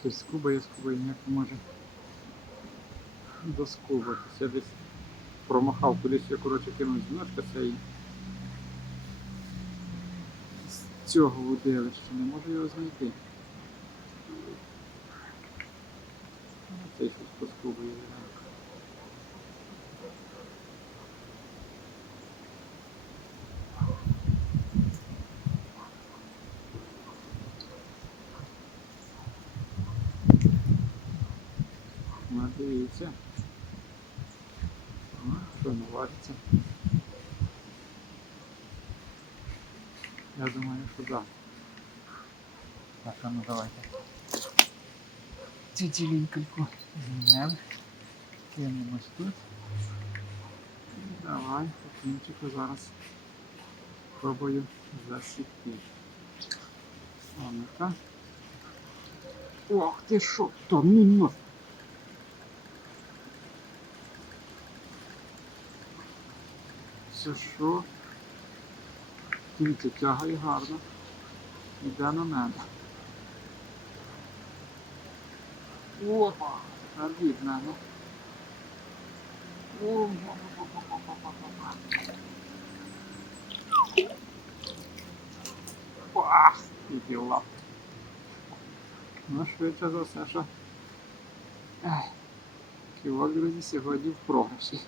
Щось скубає, скубає, ніяк не може доскубатися. Десь промахав кудись, я коротше кинув дзвіночка цей з цього вудилища, не можу його знайти. Цей щось поскубує. Дивіться. Вариться. Я думаю, що так. Так, а ну давайте. Цю цілінькальку знімемо. Кинемось тут. І давай, по кінчику зараз спробую засікти. А ну-ка. Ох ти що, то мінус. Це що? Дивіться, тягає гарно. Іде на мене. Опа! Від мене. Ну, швидше за все, що. Ех, сьогодні в програші.